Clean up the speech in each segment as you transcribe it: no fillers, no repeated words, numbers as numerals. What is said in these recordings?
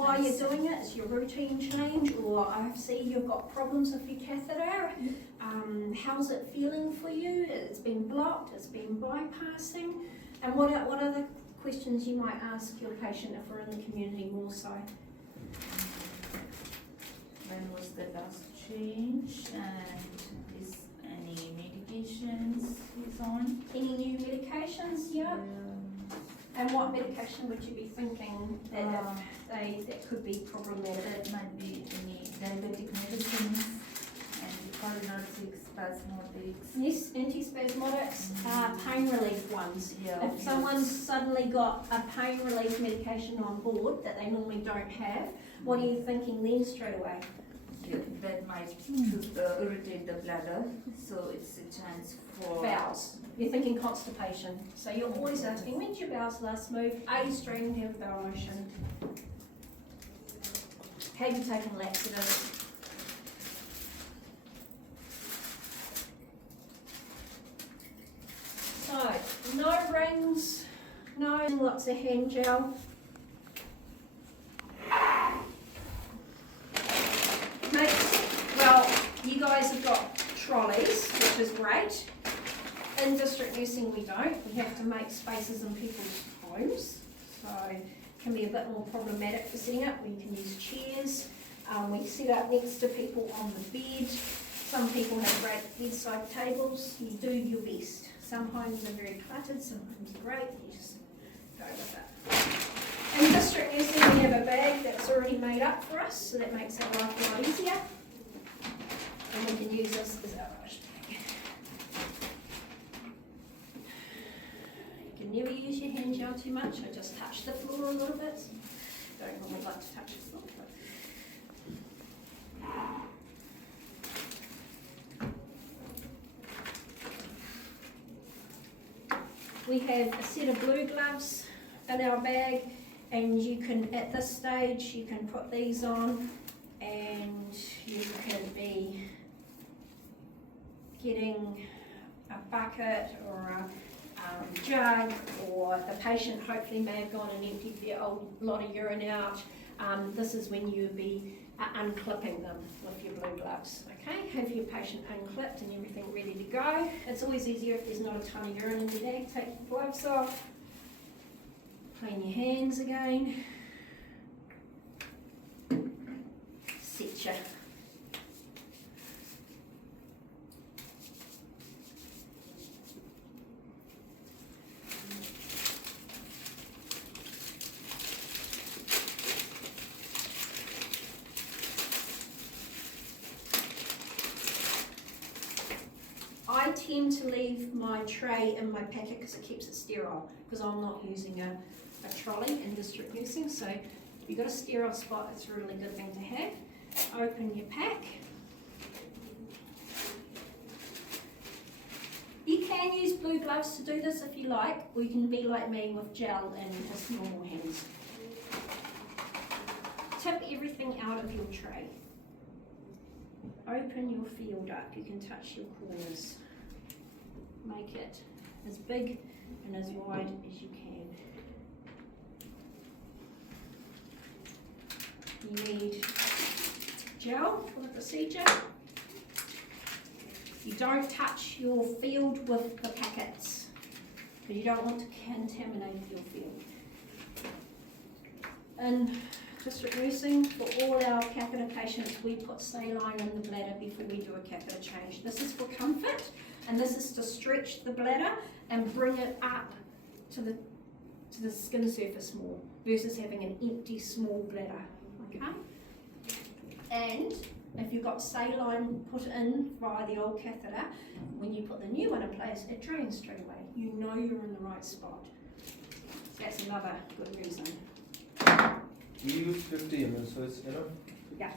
why you're doing it. It's your routine change, or I see you've got problems with your catheter. How's it feeling for you? It's been blocked, it's been bypassing. And what are the questions you might ask your patient if we're in the community more so? When was the last change, and is any medications he's on? Any new medications? Yeah. And what medication would you be thinking that could be problematic? That might be any diabetic medicines and cholinergic spasmodics. Yes, antispasmodics, pain relief ones. Yeah. If someone's suddenly got a pain relief medication on board that they normally don't have, what are you thinking then straight away? Yeah, that might irritate the bladder, so it's a chance for Bowels. You're thinking constipation. So you're always asking, when's your bowels last moved? Are you straining with bowel motion? Have you taken laxatives? So, no rings, no lots of hand gel. Well, you guys have got trolleys, which is great. In district nursing we don't. We have to make spaces in people's homes. So it can be a bit more problematic for setting up. We can use chairs. We set up next to people on the bed. Some people have great bedside tables. You do your best. Some homes are very cluttered, some homes are great. You just go with it. In district nursing we have a bag that's already made up for us, so that makes our life a lot easier. And we can use this as our wash bag. You can never use your hand gel too much. I just touch the floor a little bit. Don't normally like to touch the floor. We have a set of blue gloves in our bag, and you can, at this stage, you can put these on and you can be getting a bucket or a jug, or the patient hopefully may have gone and emptied their lot of urine out. This is when you would be unclipping them with your blue gloves. Okay, have your patient unclipped and everything ready to go. It's always easier if there's not a ton of urine in your bag. Take your gloves off, clean your hands again, set you. I tend to leave my tray in my packet because it keeps it sterile, because I'm not using a trolley in district nursing. So if you've got a sterile spot, it's a really good thing to have. Open your pack. You can use blue gloves to do this if you like, or you can be like me with gel and just normal hands. Tip everything out of your tray. Open your field up, you can touch your corners. Make it as big and as wide as you can. You need gel for the procedure. You don't touch your field with the packets because you don't want to contaminate your field. In district nursing, for all our catheter patients, we put saline in the bladder before we do a catheter change. This is for comfort, and this is to stretch the bladder and bring it up to the skin surface more, versus having an empty small bladder. Okay? And if you've got saline put in via the old catheter, when you put the new one in place, it drains straight away. You know you're in the right spot. So that's another good reason. We use 50 ml, so it's enough? Yeah.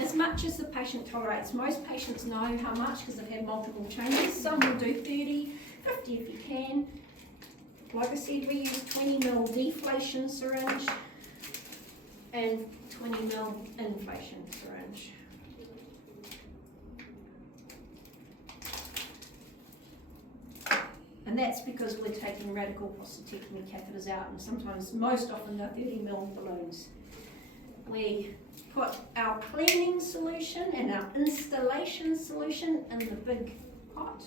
As much as the patient tolerates. Most patients know how much because they've had multiple changes. Some will do 30, 50 if you can. Like I said, we use 20 ml deflation syringe and 20 ml inflation syringe. And that's because we're taking radical prostatectomy catheters out, and sometimes, most often, they're 30 ml balloons. we put our cleaning solution and our installation solution in the big pot.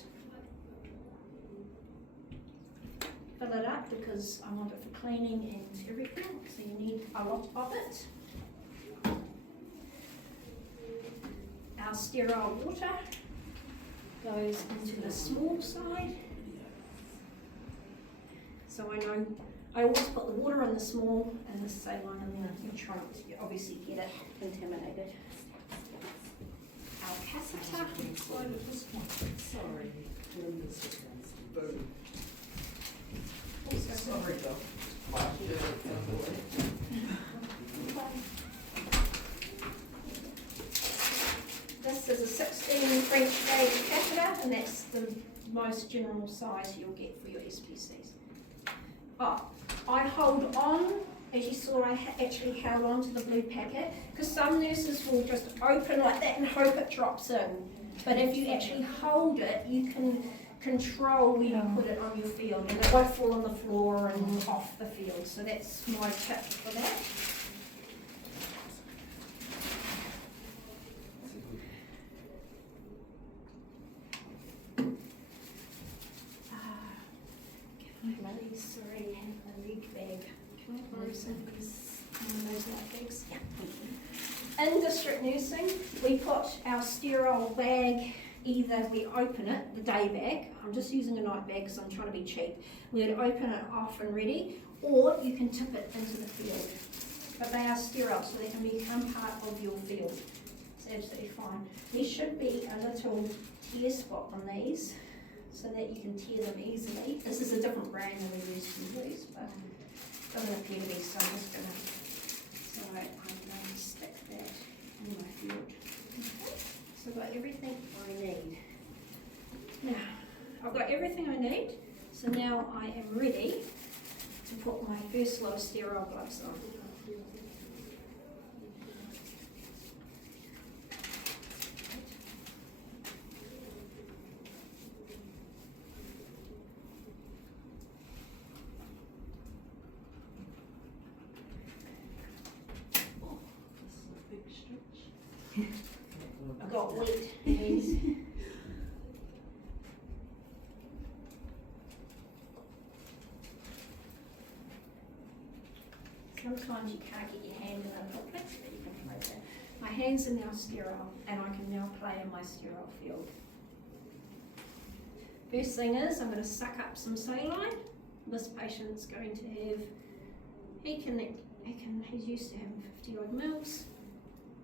Fill it up because I want it for cleaning and everything, so you need a lot of it. Our sterile water goes into the small side. So I know I always put the water in the small and the saline in the trunk. You obviously get it contaminated. Our catheter. Sorry. Sorry, Doc. This is a 16 French gauge catheter, and that's the most general size you'll get for your SPCs. Oh, I hold on, as you saw I actually held on to the blue packet, because some nurses will just open like that and hope it drops in. But if you actually hold it, you can control where you put it on your field, and it won't fall on the floor and off the field. So that's my tip for that. Sorry, I have a leg bag. Can I borrow some of these, one of those light bags? Yeah, thank you. In district nursing, we put our sterile bag, either we open it, the day bag, I'm just using a night bag because I'm trying to be cheap. We'd open it off and ready, or you can tip it into the field. But they are sterile, so they can become part of your field. It's absolutely fine. There should be a little tear spot on these, so that you can tear them easily. This is a different brand than we used to use, but it doesn't appear to be, so I'm just going to stick that in my field. Okay. So I've got everything I need. Now, I've got everything I need, so now I am ready to put my first lot of sterile gloves on. I got wet hands. Sometimes you can't get your hand in a little place, but you can play that. My hands are now sterile, and I can now play in my sterile field. First thing is, I'm going to suck up some saline. This patient's going to have, he's used to having 50 odd mils.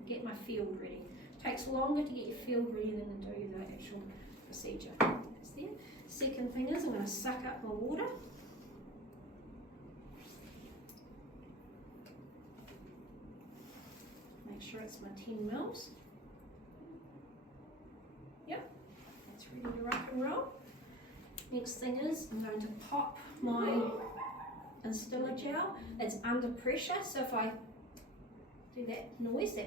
Get my field ready. Takes longer to get your field ready than to do the actual procedure. That's there. Second thing is I'm going to suck up my water. Make sure it's my 10 mils. Yep, that's ready to rock and roll. Next thing is I'm going to pop my instiller gel. It's under pressure, so if I do that noise,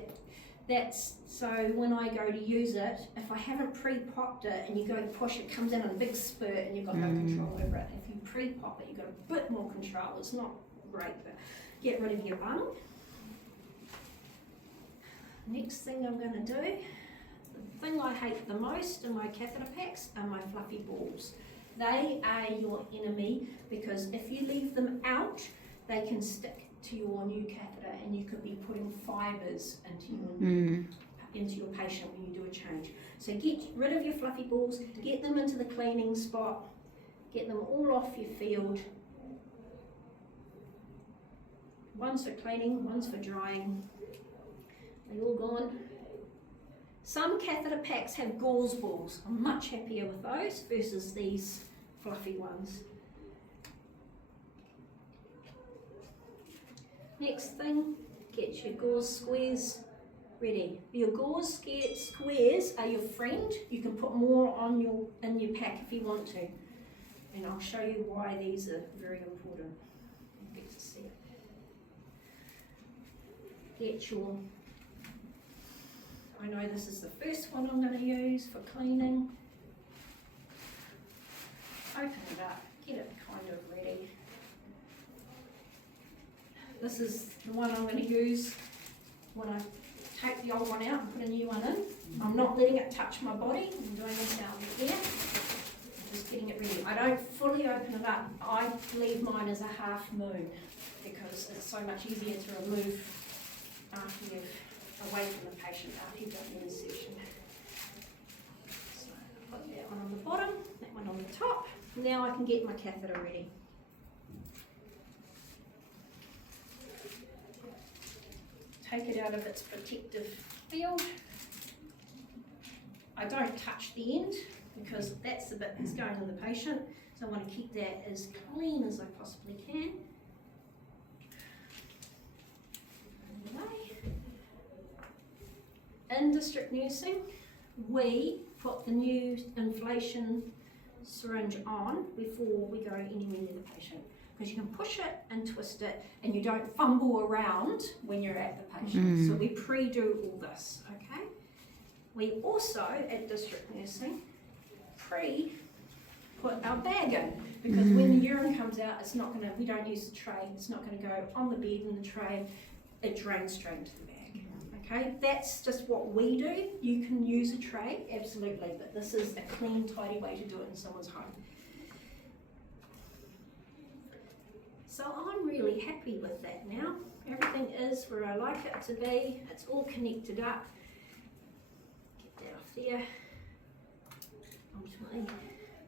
that's so when I go to use it, if I haven't pre-popped it and you go to push, it comes in a big spurt and you've got no control over it. If you pre-pop it, you've got a bit more control. It's not great, but get rid of your bung. Next thing I'm going to do, the thing I hate the most in my catheter packs are my fluffy balls. They are your enemy because if you leave them out, they can stick to your new catheter and you could be putting fibres into your patient when you do a change. So get rid of your fluffy balls, get them into the cleaning spot, get them all off your field. One's for cleaning, one's for drying. They all gone. Some catheter packs have gauze balls. I'm much happier with those versus these fluffy ones. Next thing, get your gauze squares ready. Your gauze squares are your friend. You can put more on in your pack if you want to. And I'll show you why these are very important. You get to see it. Get your, I know this is the first one I'm going to use for cleaning. Open it up, get it kind of ready. This is the one I'm going to use when I take the old one out and put a new one in, I'm not letting it touch my body. I'm doing it down here. I'm just getting it ready. I don't fully open it up. I leave mine as a half moon because it's so much easier to remove after you've away from the patient after you've done the insertion. So I put that one on the bottom, that one on the top. Now I can get my catheter ready. Take it out of its protective field. I don't touch the end because that's the bit that's going in the patient, so I want to keep that as clean as I possibly can. In district nursing, we put the new inflation syringe on before we go anywhere near the patient, because you can push it and twist it and you don't fumble around when you're at the patient. So we pre-do all this, okay? We also, at district nursing, put our bag in, because when the urine comes out, it's not gonna, we don't use the tray, it's not gonna go on the bed in the tray, it drains straight into the bag. Okay, that's just what we do. You can use a tray, absolutely, but this is a clean, tidy way to do it in someone's home. So I'm really happy with that now. Everything is where I like it to be. It's all connected up. Get that off there. Ultimately,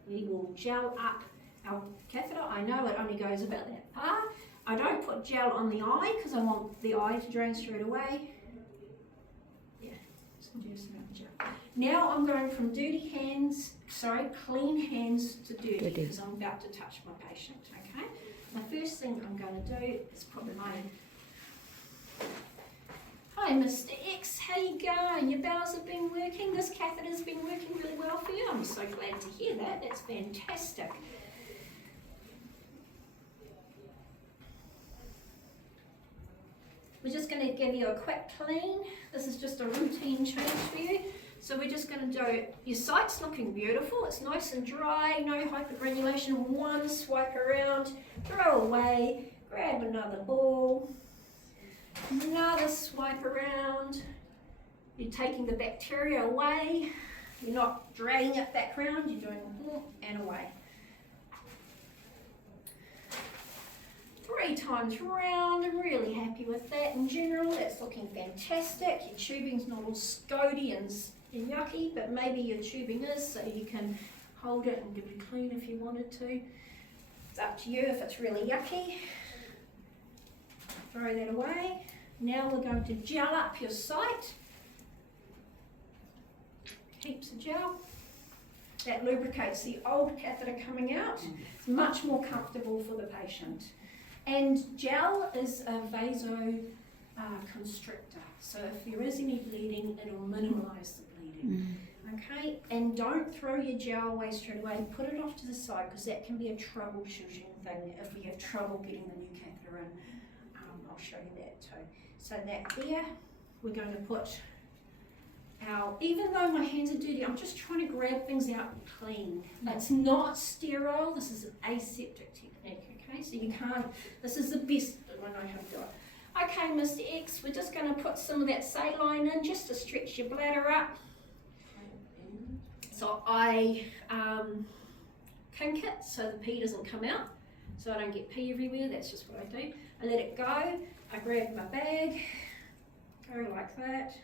we will gel up our catheter. I know it only goes about that far. I don't put gel on the eye because I want the eye to drain straight away. Now I'm going from clean hands to dirty, because I'm about to touch my patient, okay? The first thing I'm going to do is put my... Hi Mr. X, how you going? Your bowels have been working? This catheter's been working really well for you? I'm so glad to hear that, that's fantastic. We're just going to give you a quick clean. This is just a routine change for you. So we're just going to do, your site's looking beautiful, it's nice and dry, no hypergranulation. One swipe around, throw away, grab another ball, another swipe around. You're taking the bacteria away, you're not dragging it back around, you're doing and away. 3 times round. I'm really happy with that. In general, that's looking fantastic. Your tubing's not all scody and yucky, but maybe your tubing is, so you can hold it and give it clean if you wanted to. It's up to you if it's really yucky. Throw that away. Now we're going to gel up your site. Heaps of gel. That lubricates the old catheter coming out. It's much more comfortable for the patient. And gel is a vasoconstrictor, so if there is any bleeding, it'll minimise the bleeding. Okay, and don't throw your gel away straight away. Put it off to the side, because that can be a troubleshooting thing if we have trouble getting the new catheter in. I'll show you that too. So that there, we're going to put our, even though my hands are dirty, I'm just trying to grab things out clean. It's not sterile, this is an aseptic technique. Okay, so you can't, this is the best I know how to do it. Okay, Mr. X, we're just going to put some of that saline in just to stretch your bladder up. So I kink it so the pee doesn't come out, so I don't get pee everywhere, that's just what I do. I let it go, I grab my bag, go like that,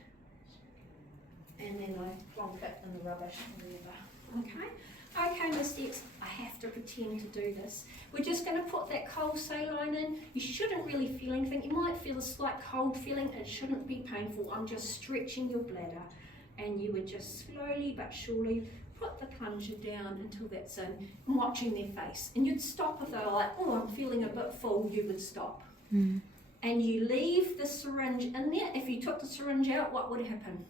and then I plonk it in the rubbish or whatever. Okay? Okay, Mr. X, I have to pretend to do this. We're just going to put that cold saline in. You shouldn't really feel anything. You might feel a slight cold feeling. It shouldn't be painful. I'm just stretching your bladder. And you would just slowly but surely put the plunger down until that's in, and watching their face. And you'd stop if they were like, oh, I'm feeling a bit full, you would stop. And you leave the syringe in there. If you took the syringe out, what would happen?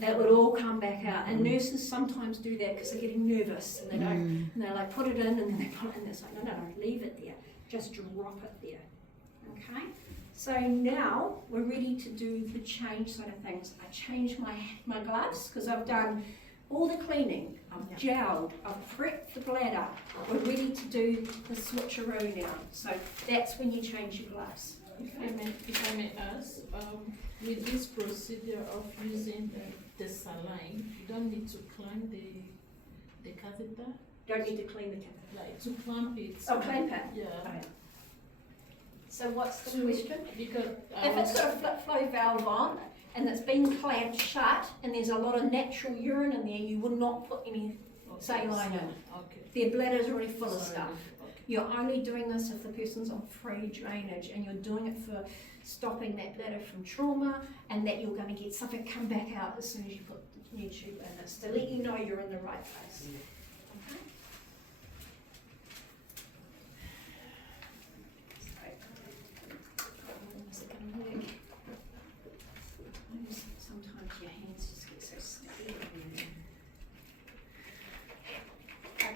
That would all come back out, and nurses sometimes do that because they're getting nervous and they don't, and they like put it in and then they put it in. It's like, no, leave it there, just drop it there. Okay, so now we're ready to do the change side of things. I changed my gloves because I've done all the cleaning, I've gelled, I've prepped the bladder. We're ready to do the switcheroo now. So that's when you change your gloves. Okay, may ask, with this procedure of using the saline, you don't need to clamp the catheter, Don't need to clean the catheter. like to clamp it. Oh, clamp it? Yeah. Okay. So what's the To- question? Because If it's got a flip flow valve on and it's been clamped shut and there's a lot of natural urine in there, you would not put any saline in. Okay. Their bladder's already full of Sorry. stuff. Okay. You're only doing this if the person's on free drainage and you're doing it for stopping that bladder from trauma and that you're going to get something come back out as soon as you put the new tube in. It's to let you know you're in the right place. Okay? Is it going to work? Sometimes your hands just get so sticky. Okay.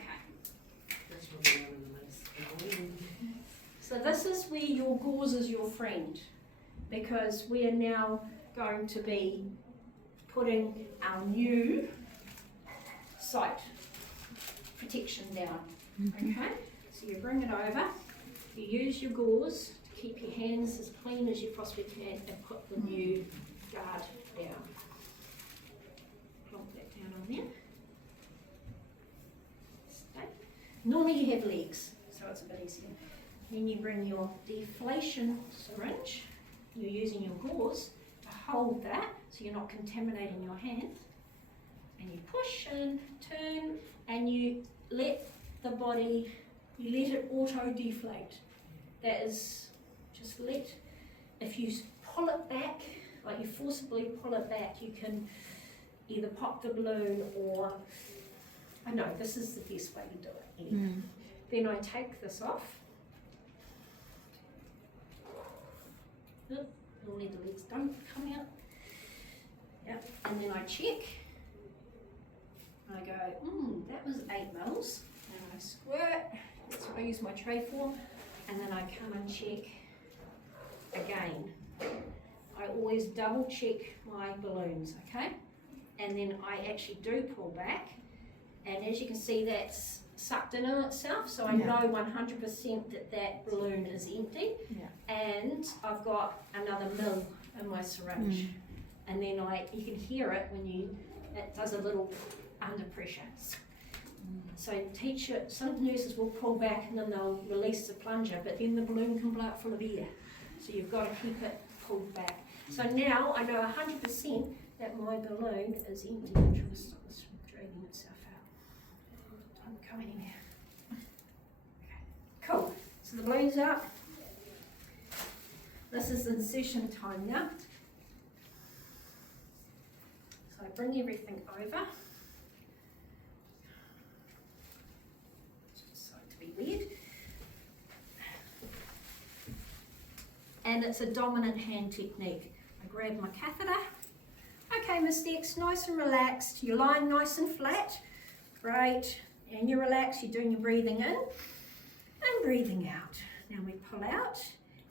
That's what we want in the next. So this is where your gauze is your friend, because we are now going to be putting our new site protection down. Okay, so you bring it over, you use your gauze to keep your hands as clean as you possibly can and put the new guard down. Plonk that down on there. Stay. Normally you have legs, so it's a bit easier. Then you bring your deflation syringe, you're using your gauze to hold that so you're not contaminating your hand. And you push and turn and you let the body, you let it auto-deflate. That is, just let, if you pull it back, like you forcibly pull it back, you can either pop the balloon or, I know, this is the best way to do it anyway. Then I take this off. Normally the legs don't come out. Yep, and then I check. I go, that was 8 mils. And I squirt, that's what I use my tray for. And then I come and check again. I always double check my balloons, okay? And then I actually do pull back. And as you can see, that's sucked in on itself, so I know 100% that that balloon is empty. Yeah. And I've got another mil in my syringe. And then you can hear it when it does a little under pressure. So some nurses will pull back and then they'll release the plunger, but then the balloon can blow up full of air. So you've got to keep it pulled back. So now I know 100% that my balloon is empty. I'm trying to stop this from dragging itself out. Don't go anywhere. Okay, cool. So the balloon's up. This is insertion time now. So I bring everything over. Sorry to be weird. And it's a dominant hand technique. I grab my catheter. Okay, Miss X, nice and relaxed. You're lying nice and flat. Great. And you're relaxed, you're doing your breathing in and breathing out. Now we pull out,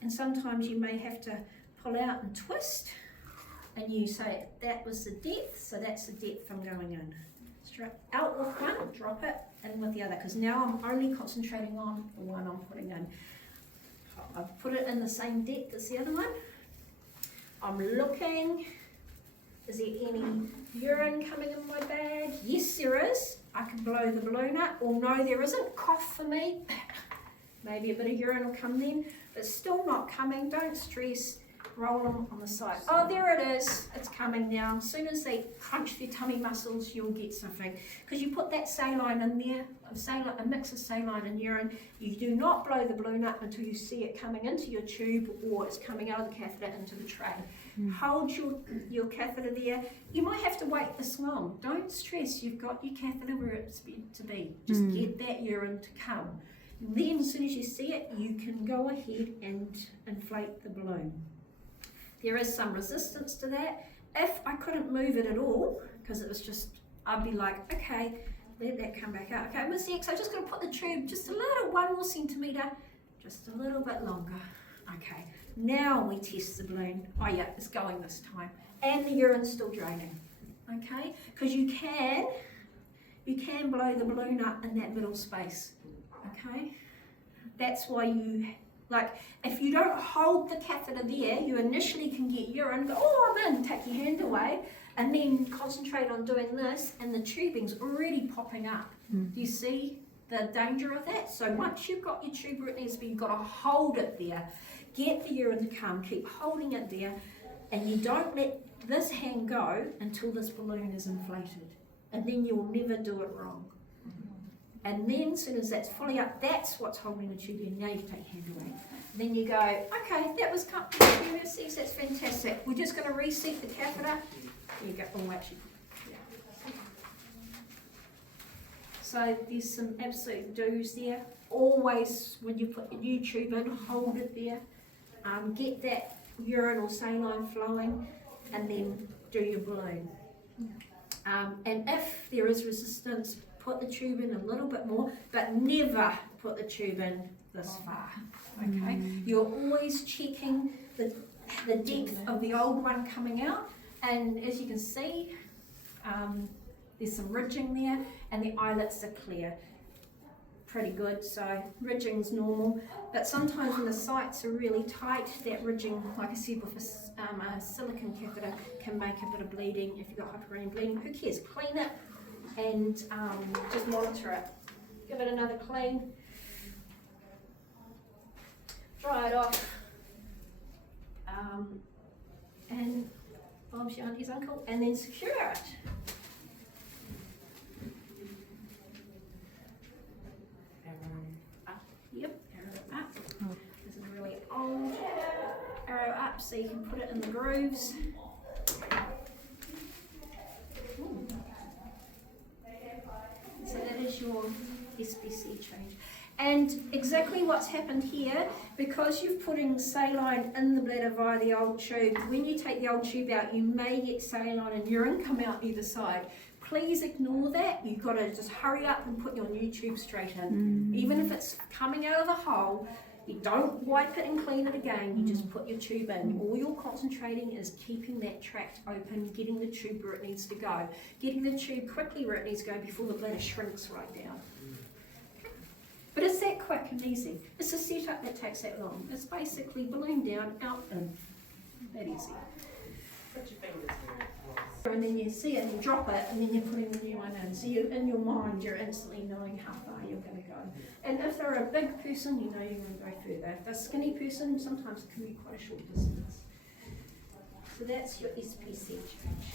and sometimes you may have to pull out and twist. And you say, that was the depth, so that's the depth I'm going in. Straight out with one, drop it, in with the other, because now I'm only concentrating on the one I'm putting in. I've put it in the same depth as the other one. I'm looking, is there any urine coming in my bag? Yes, there is. I can blow the balloon up, or no, there isn't. Cough for me. Maybe a bit of urine will come then, but still not coming. Don't stress. Roll them on the side. Oh, there it is. It's coming now. As soon as they crunch their tummy muscles, you'll get something. Because you put that saline in there, a mix of saline and urine. You do not blow the balloon up until you see it coming into your tube or it's coming out of the catheter into the tray. Hold your catheter there. You might have to wait this long. Don't stress. You've got your catheter where it's meant to be. Just get that urine to come. Then as soon as you see it, you can go ahead and inflate the balloon. There is some resistance to that. If I couldn't move it at all, because it was just, I'd be like, okay, let that come back out. Okay, Miss X, I'm just going to put the tube just a little, 1 more centimetre, just a little bit longer. Okay, now we test the balloon. Oh yeah, it's going this time. And the urine's still draining. Okay, because you can blow the balloon up in that middle space. Okay, that's why Like, if you don't hold the catheter there, you initially can get urine, go, oh, I'm in, take your hand away, and then concentrate on doing this, and the tubing's already popping up. Do you see the danger of that? So once you've got your tube where it needs to be, you've got to hold it there. Get the urine to come, keep holding it there, and you don't let this hand go until this balloon is inflated. And then you'll never do it wrong. And then as soon as that's fully up, that's what's holding the tube in. Now you take your hand away. Then you go, okay, that was comfortable, that's fantastic. We're just going to reset the catheter. There you go, oh actually. So there's some absolute do's there. Always, when you put the new tube in, hold it there. Get that urine or saline flowing, and then do your balloon. And if there is resistance, put the tube in a little bit more, but never put the tube in this far. Okay? You're always checking the depth of the old one coming out, and as you can see, there's some ridging there, and the eyelets are clear. Pretty good, so ridging's normal, but sometimes when the sites are really tight, that ridging, like I said with a silicone catheter, can make a bit of bleeding. If you've got hyperonic bleeding, who cares? Clean it and just monitor it. Give it another clean, dry it off, and Bob's your auntie's uncle, and then secure it. Yep, arrow up. This is really old. Arrow up so you can put it in the grooves. Ooh. So that is your SPC change. And exactly what's happened here, because you're putting saline in the bladder via the old tube, when you take the old tube out, you may get saline and urine come out either side. Please ignore that. You've got to just hurry up and put your new tube straight in. Even if it's coming out of the hole, you don't wipe it and clean it again, you just put your tube in. All you're concentrating is keeping that tract open, getting the tube where it needs to go. Getting the tube quickly where it needs to go before the bladder shrinks right down. But it's that quick and easy. It's a setup that takes that long. It's basically balloon down, out, in. That easy. Put your fingers where it was. And then you see it and you drop it, and then you're putting the new one in. So you, in your mind, you're instantly knowing how far you're going to go. And if they're a big person, you know you're going to go further. If they're a skinny person, sometimes it can be quite a short distance. So that's your SPC change.